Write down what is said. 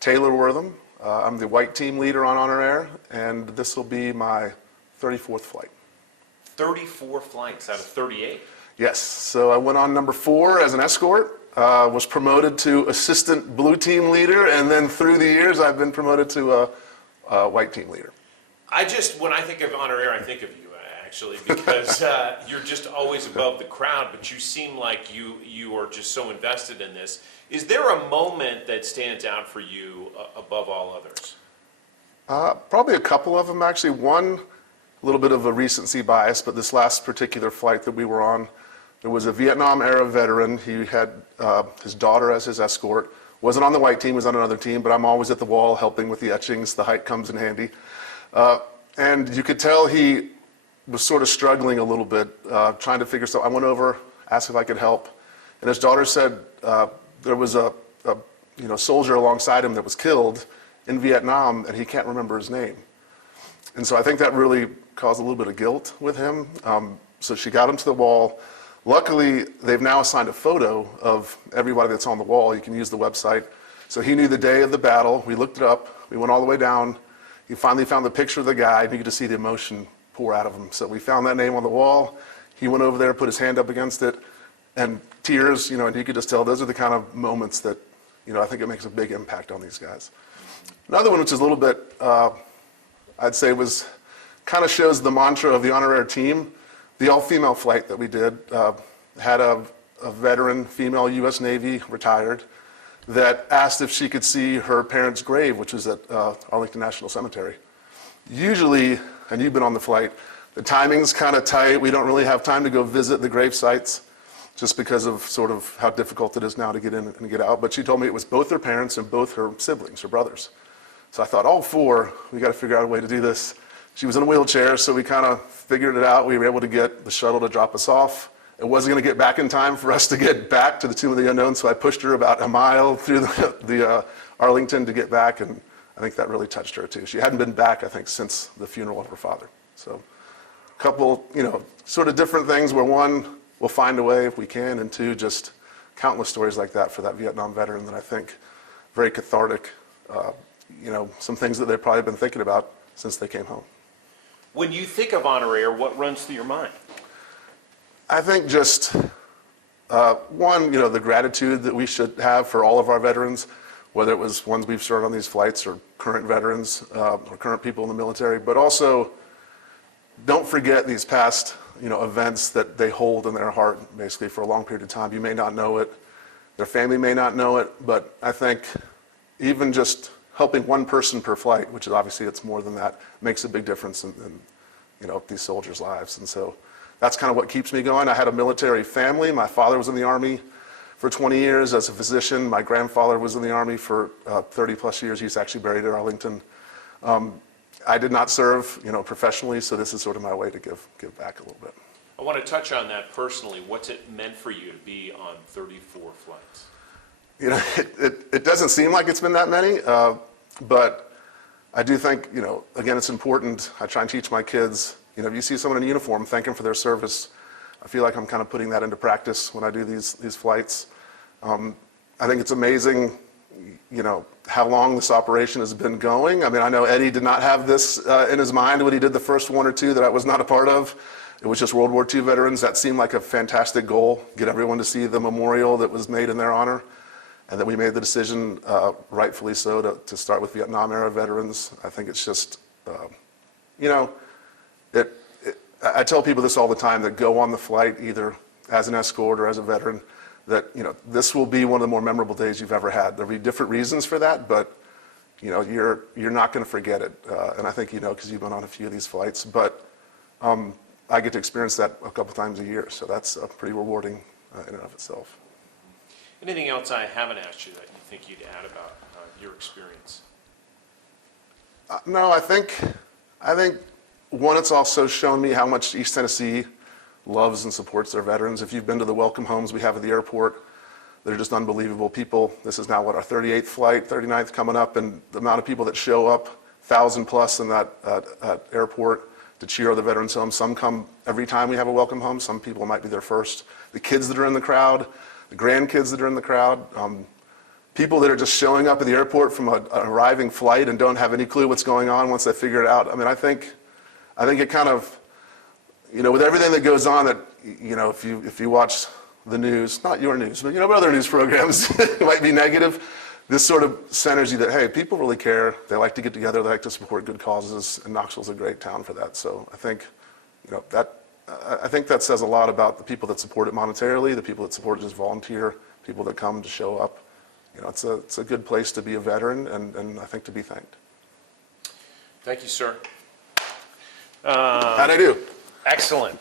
Taylor Wortham. I'm the white team leader on HonorAir, and this will be my 34th flight. 34 flights out of 38? Yes, so I went on number 4 as an escort, was promoted to assistant blue team leader, and then through the years I've been promoted to a white team leader. When I think of HonorAir, I think of you actually, because you're just always above the crowd, but you seem like you are just so invested in this. Is there a moment that stands out for you above all others? Probably a couple of them, actually. One, a little bit of a recency bias, but this last particular flight that we were on, there was a Vietnam-era veteran. He had his daughter as his escort. Wasn't on the white team, was on another team, but I'm always at the wall helping with the etchings. The height comes in handy. And you could tell he was sort of struggling a little bit, trying to figure stuff. I went over, asked if I could help, and his daughter said there was a soldier alongside him that was killed in Vietnam, and he can't remember his name. And so I think that really caused a little bit of guilt with him. So she got him to the wall. Luckily, they've now assigned a photo of everybody that's on the wall. You can use the website. So he knew the day of the battle. We looked it up. We went all the way down. He finally found the picture of the guy, and you could just see the emotion pour out of him. So we found that name on the wall. He went over there, put his hand up against it, and tears, and you could just tell those are the kind of moments that, I think it makes a big impact on these guys. Another one, which is a little bit, I'd say kind of shows the mantra of the HonorAir team. The all-female flight that we did had a veteran, female U.S. Navy, retired, that asked if she could see her parents' grave, which was at Arlington National Cemetery. Usually, and you've been on the flight, the timing's kind of tight. We don't really have time to go visit the grave sites just because of sort of how difficult it is now to get in and get out. But she told me it was both her parents and both her siblings, her brothers. So I thought, all 4, we got to figure out a way to do this. She was in a wheelchair, so we kind of figured it out. We were able to get the shuttle to drop us off. It wasn't going to get back in time for us to get back to the Tomb of the Unknown, so I pushed her about a mile through the Arlington to get back, and I think that really touched her too. She hadn't been back, I think, since the funeral of her father. So a couple, sort of different things where, 1, we'll find a way if we can, and 2, just countless stories like that for that Vietnam veteran that I think very cathartic, some things that they've probably been thinking about since they came home. When you think of HonorAir, what runs through your mind? I think just, 1, the gratitude that we should have for all of our veterans, whether it was ones we've served on these flights or current veterans or current people in the military, but also don't forget these past, events that they hold in their heart basically for a long period of time. You may not know it, their family may not know it, but I think even just helping one person per flight, which is obviously it's more than that, makes a big difference in these soldiers' lives. And so that's kind of what keeps me going. I had a military family. My father was in the Army for 20 years as a physician. My grandfather was in the Army for 30 plus years. He's actually buried at Arlington. I did not serve, professionally, so this is sort of my way to give back a little bit. I want to touch on that personally. What's it meant for you to be on 34 flights? It doesn't seem like it's been that many, but I do think, again, it's important. I try and teach my kids, if you see someone in uniform, thank them for their service. I feel like I'm kind of putting that into practice when I do these flights. I think it's amazing, how long this operation has been going. I mean, I know Eddie did not have this in his mind when he did the first 1 or 2 that I was not a part of. It was just World War II veterans. That seemed like a fantastic goal, get everyone to see the memorial that was made in their honor. And then we made the decision, rightfully so, to start with Vietnam-era veterans. I think it's just, I tell people this all the time that go on the flight, either as an escort or as a veteran, that this will be one of the more memorable days you've ever had. There'll be different reasons for that, but you're not going to forget it. And I think because you've been on a few of these flights. But I get to experience that a couple times a year, so that's pretty rewarding in and of itself. Anything else I haven't asked you that you think you'd add about your experience? No, I think 1, it's also shown me how much East Tennessee loves and supports their veterans. If you've been to the welcome homes we have at the airport, they're just unbelievable people. This is now our 38th flight, 39th coming up, and the amount of people that show up, 1,000 plus in that airport to cheer the veterans home. Some come every time we have a welcome home. Some people might be there first. The kids that are in the crowd, the grandkids that are in the crowd, people that are just showing up at the airport from an arriving flight and don't have any clue what's going on once they figure it out. I mean, I think it kind of, with everything that goes on, that, if you watch the news, not your news, but, but other news programs might be negative, this sort of centers you that, hey, people really care. They like to get together. They like to support good causes, and Knoxville's a great town for that. So I think, I think that says a lot about the people that support it monetarily, the people that support it just volunteer, people that come to show up. It's a good place to be a veteran, and I think to be thanked. Thank you, sir. How'd I do? Excellent.